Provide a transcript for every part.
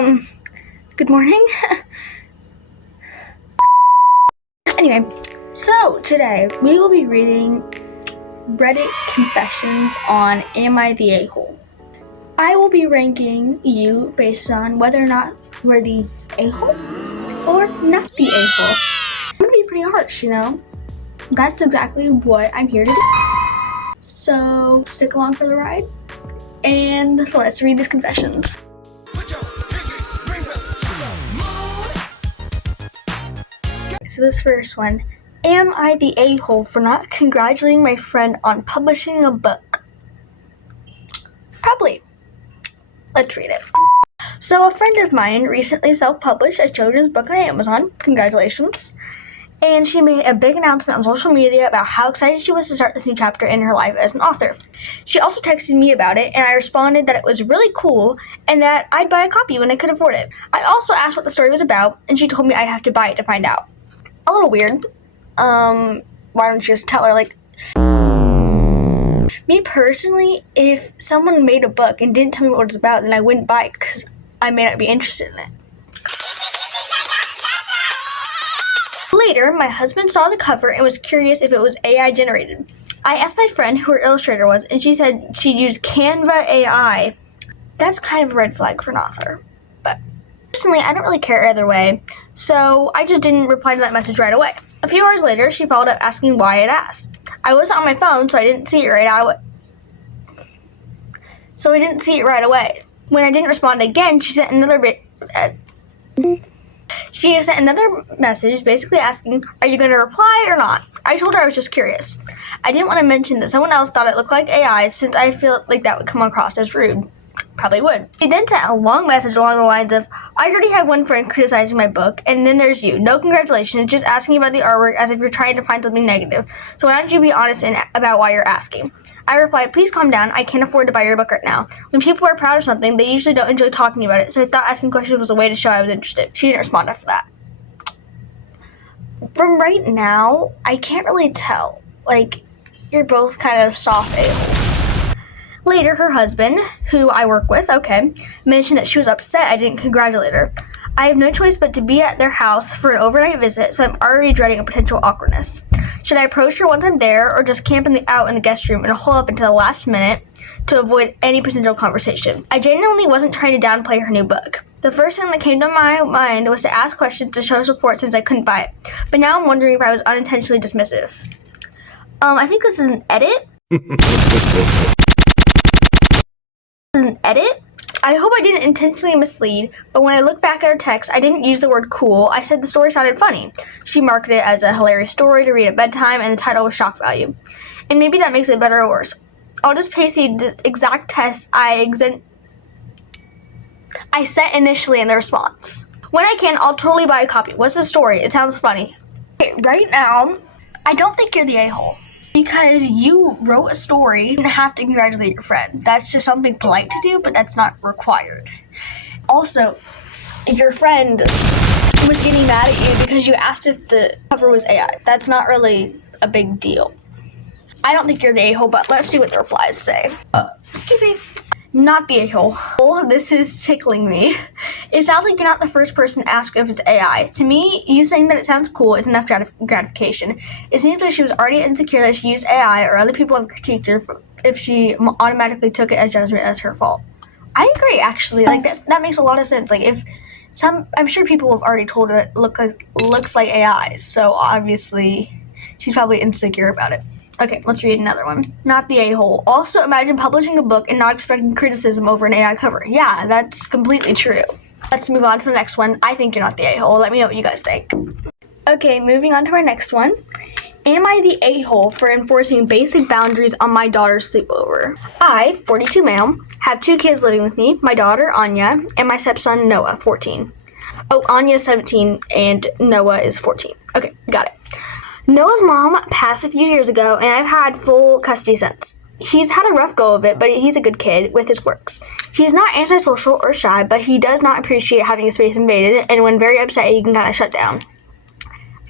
Good morning. Anyway, so today we will be reading Reddit confessions on Am I the A-hole? I will be ranking you based on whether or not you're the a-hole or not the a-hole. I'm gonna be pretty harsh, That's exactly what I'm here to do. So stick along for the ride and let's read these confessions. So this first one, am I the a-hole for not congratulating my friend on publishing a book? Probably. Let's read it. So a friend of mine recently self-published a children's book on Amazon. Congratulations. And she made a big announcement on social media about how excited she was to start this new chapter in her life as an author. She also texted me about it, and I responded that it was really cool and that I'd buy a copy when I could afford it. I also asked what the story was about, and she told me I'd have to buy it to find out. A little weird. Why don't you just tell her, Me personally, if someone made a book and didn't tell me what it's about, then I wouldn't buy it because I may not be interested in it. Later, my husband saw the cover and was curious if it was AI generated. I asked my friend who her illustrator was, and she said she used Canva AI. That's kind of a red flag for an author. But personally, I don't really care either way, so I just didn't reply to that message right away. A few hours later, she followed up asking why I'd asked. I wasn't on my phone, so I didn't see it right away. When I didn't respond again, she sent another message basically asking, are you going to reply or not? I told her I was just curious. I didn't want to mention that someone else thought it looked like AI since I feel like that would come across as rude. Probably would. She then sent a long message along the lines of, I already have one friend criticizing my book, and then there's you. No congratulations, just asking about the artwork as if you're trying to find something negative. So why don't you be honest about why you're asking? I replied, please calm down, I can't afford to buy your book right now. When people are proud of something, they usually don't enjoy talking about it, so I thought asking questions was a way to show I was interested. She didn't respond after that. From right now, I can't really tell. You're both kind of soft a-holes. Later, her husband, who I work with, mentioned that she was upset I didn't congratulate her. I have no choice but to be at their house for an overnight visit, so I'm already dreading a potential awkwardness. Should I approach her once I'm there, or just camp out in the guest room and hold up until the last minute to avoid any potential conversation? I genuinely wasn't trying to downplay her new book. The first thing that came to my mind was to ask questions to show support since I couldn't buy it. But now I'm wondering if I was unintentionally dismissive. I think this is an edit. I hope I didn't intentionally mislead, but when I look back at her text, I didn't use the word cool. I said the story sounded funny. She marked it as a hilarious story to read at bedtime, and the title was shock value. And maybe that makes it better or worse. I'll just paste the exact text I sent initially in the response. When I can, I'll totally buy a copy. What's the story? It sounds funny. Okay, right now, I don't think you're the a-hole. Because you wrote a story, you didn't have to congratulate your friend. That's just something polite to do, but that's not required. Also, your friend was getting mad at you because you asked if the cover was AI. That's not really a big deal. I don't think you're the a-hole, but let's see what the replies say. Excuse me. Not the a-hole. Oh, this is tickling me. It sounds like you're not the first person to ask if it's AI. To me, you saying that it sounds cool is enough gratification. It seems like she was already insecure that she used AI, or other people have critiqued her if she automatically took it as judgment as her fault. I agree, actually. That makes a lot of sense. I'm sure people have already told her it looks like AI, so obviously she's probably insecure about it. Okay, let's read another one. Not the a-hole. Also, imagine publishing a book and not expecting criticism over an AI cover. Yeah, that's completely true. Let's move on to the next one. I think you're not the a-hole. Let me know what you guys think. Okay, moving on to our next one. Am I the a-hole for enforcing basic boundaries on my daughter's sleepover? I, 42 male, have 2 kids living with me, my daughter, Anya, and my stepson, Noah, 14. Oh, Anya's 17 and Noah is 14. Okay, got it. Noah's mom passed a few years ago, and I've had full custody since. He's had a rough go of it, but he's a good kid with his quirks. He's not antisocial or shy, but he does not appreciate having his space invaded, and when very upset, he can kind of shut down.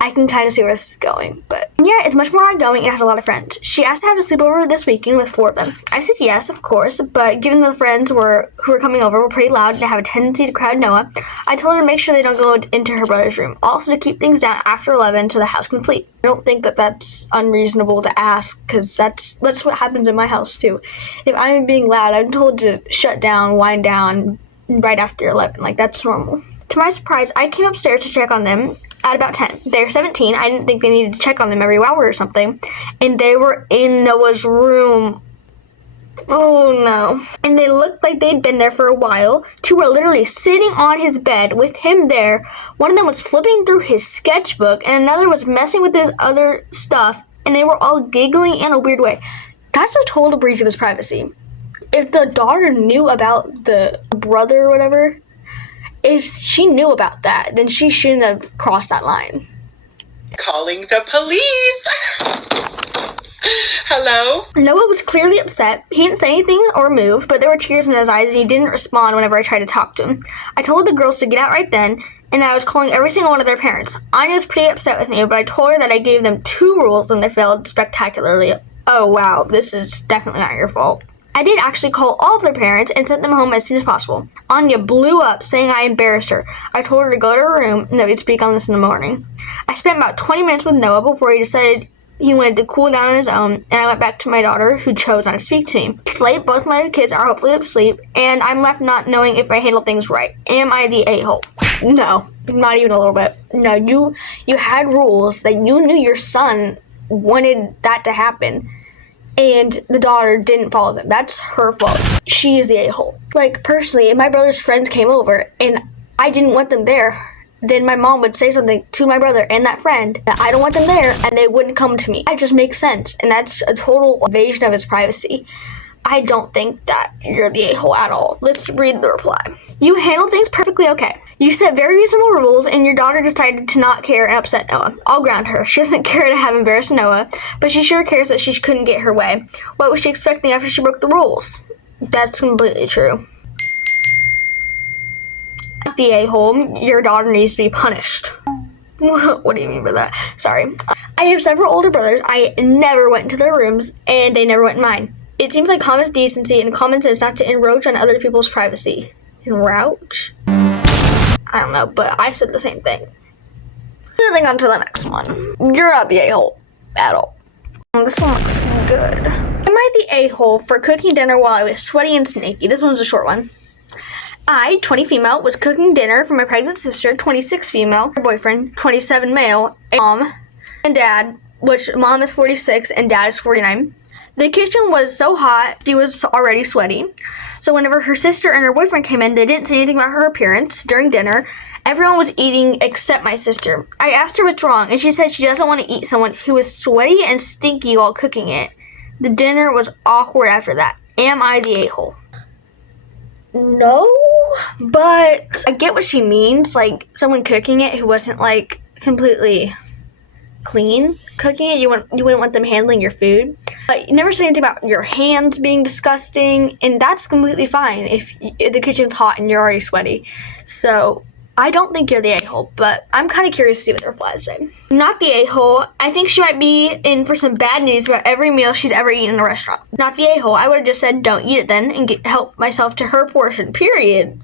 I can kind of see where this is going, but yeah, it's much more outgoing and has a lot of friends. She asked to have a sleepover this weekend with 4 of them. I said yes, of course, but given the friends who were coming over were pretty loud and have a tendency to crowd Noah, I told her to make sure they don't go into her brother's room. Also to keep things down after 11 so the house can sleep. I don't think that that's unreasonable to ask, because that's what happens in my house too. If I'm being loud, I'm told to shut down, wind down right after 11. Like, that's normal. To my surprise, I came upstairs to check on them at about 10. They're 17. I didn't think they needed to check on them every hour or something. And they were in Noah's room. Oh no. And they looked like they'd been there for a while. 2 were literally sitting on his bed with him there. One of them was flipping through his sketchbook, and another was messing with his other stuff, and they were all giggling in a weird way. That's a total breach of his privacy. If the daughter knew about the brother or whatever, if she knew about that, then she shouldn't have crossed that line. Calling the police! Hello? Noah was clearly upset. He didn't say anything or move, but there were tears in his eyes and he didn't respond whenever I tried to talk to him. I told the girls to get out right then, and I was calling every single one of their parents. Anya was pretty upset with me, but I told her that I gave them 2 rules and they failed spectacularly. Oh wow, this is definitely not your fault. I did actually call all of their parents and sent them home as soon as possible. Anya blew up, saying I embarrassed her. I told her to go to her room and that we'd speak on this in the morning. I spent about 20 minutes with Noah before he decided he wanted to cool down on his own, and I went back to my daughter, who chose not to speak to me. It's late, both my kids are hopefully asleep, and I'm left not knowing if I handle things right. Am I the a-hole? No, not even a little bit. No, you had rules that you knew your son wanted that to happen, and the daughter didn't follow them. That's her fault. She is the a-hole. Like, personally, if my brother's friends came over and I didn't want them there, then my mom would say something to my brother and that friend that I don't want them there, and they wouldn't come to me. That just makes sense, and that's a total invasion of his privacy. I don't think that you're the a-hole at all. Let's read the reply. You handle things perfectly okay. You set very reasonable rules, and your daughter decided to not care and upset Noah. I'll ground her. She doesn't care to have embarrassed Noah, but she sure cares that she couldn't get her way. What was she expecting after she broke the rules? That's completely true. The a-hole, your daughter needs to be punished. What do you mean by that? Sorry. I have several older brothers. I never went into their rooms, and they never went in mine. It seems like common decency and common sense not to encroach on other people's privacy. Encroach? I don't know, but I said the same thing. Moving on to the next one. You're not the a-hole at all. This one looks good. Am I the a-hole for cooking dinner while I was sweaty and snaky? This one's a short one. I, 20 female, was cooking dinner for my pregnant sister, 26 female, her boyfriend, 27 male, and mom and dad, which mom is 46 and dad is 49. The kitchen was so hot, she was already sweaty. So whenever her sister and her boyfriend came in, they didn't say anything about her appearance during dinner. Everyone was eating except my sister. I asked her what's wrong, and she said she doesn't want to eat someone who is sweaty and stinky while cooking it. The dinner was awkward after that. Am I the a-hole? No, but I get what she means. Like, someone cooking it who wasn't, like, completely clean cooking it. You wouldn't want them handling your food. But you never say anything about your hands being disgusting, and that's completely fine if the kitchen's hot and you're already sweaty. So I don't think you're the a-hole, but I'm kind of curious to see what the replies say. Not the a-hole. I think she might be in for some bad news about every meal she's ever eaten in a restaurant. Not the a-hole. I would have just said don't eat it then and help myself to her portion, period.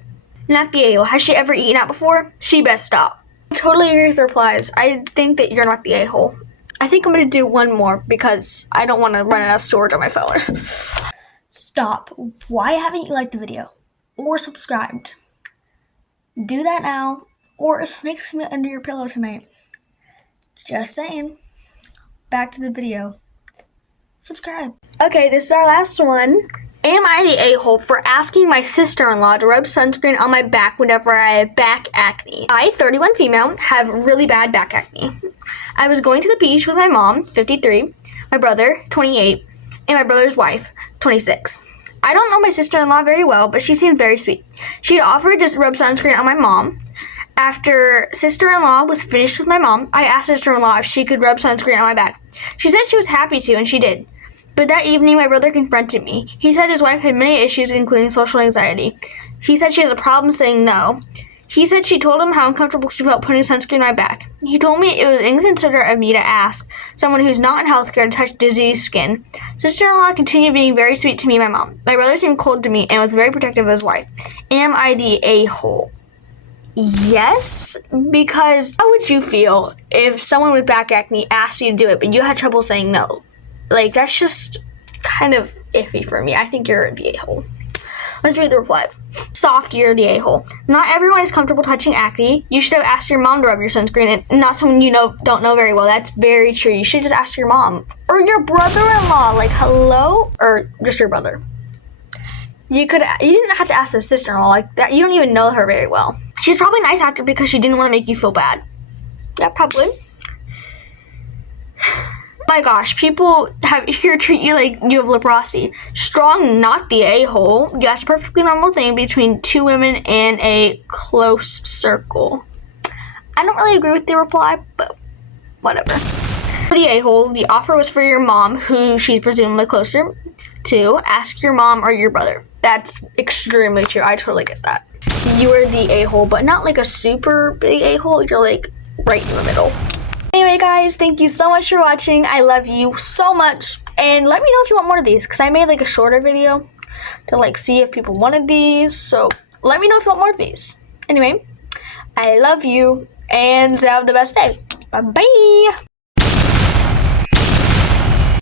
Not the a-hole. Has she ever eaten out before? She best stop. I totally agree with the replies. I think that you're not the a-hole. I think I'm going to do one more because I don't want to run out of storage on my phone. Stop. Why haven't you liked the video or subscribed? Do that now, or a snake's gonna be under your pillow tonight. Just saying. Back to the video. Subscribe. Okay, this is our last one. Am I the a-hole for asking my sister-in-law to rub sunscreen on my back whenever I have back acne? I, 31 female, have really bad back acne. I was going to the beach with my mom, 53, my brother, 28, and my brother's wife, 26. I don't know my sister-in-law very well, but she seemed very sweet. She'd offered to rub sunscreen on my mom. After sister-in-law was finished with my mom, I asked sister-in-law if she could rub sunscreen on my back. She said she was happy to, and she did. But that evening, my brother confronted me. He said his wife had many issues, including social anxiety. He said she has a problem saying no. He said she told him how uncomfortable she felt putting sunscreen on my back. He told me it was inconsiderate of me to ask someone who's not in healthcare to touch diseased skin. Sister-in-law continued being very sweet to me and my mom. My brother seemed cold to me and was very protective of his wife. Am I the a-hole? Yes, because how would you feel if someone with back acne asked you to do it, but you had trouble saying no? Like, that's just kind of iffy for me. I think you're the a-hole. Let's read the replies. Soft, you're the a-hole. Not everyone is comfortable touching acne. You should have asked your mom to rub your sunscreen and not someone you don't know very well. That's very true. You should just ask your mom. Or your brother-in-law. Like, hello? Or just your brother. You didn't have to ask the sister-in-law like that. You don't even know her very well. She's probably nice after because she didn't want to make you feel bad. Yeah, probably. My gosh, people here treat you like you have leprosy. Strong, not the a-hole. That's a perfectly normal thing between two women in a close circle. I don't really agree with the reply, but whatever. For the a-hole, the offer was for your mom, who she's presumably closer to. Ask your mom or your brother. That's extremely true. I totally get that. You are the a-hole, but not like a super big a-hole. You're like right in the middle. Anyway, guys, thank you so much for watching. I love you so much. And let me know if you want more of these, because I made like a shorter video to like see if people wanted these. So let me know if you want more of these. Anyway, I love you and have the best day. Bye-bye.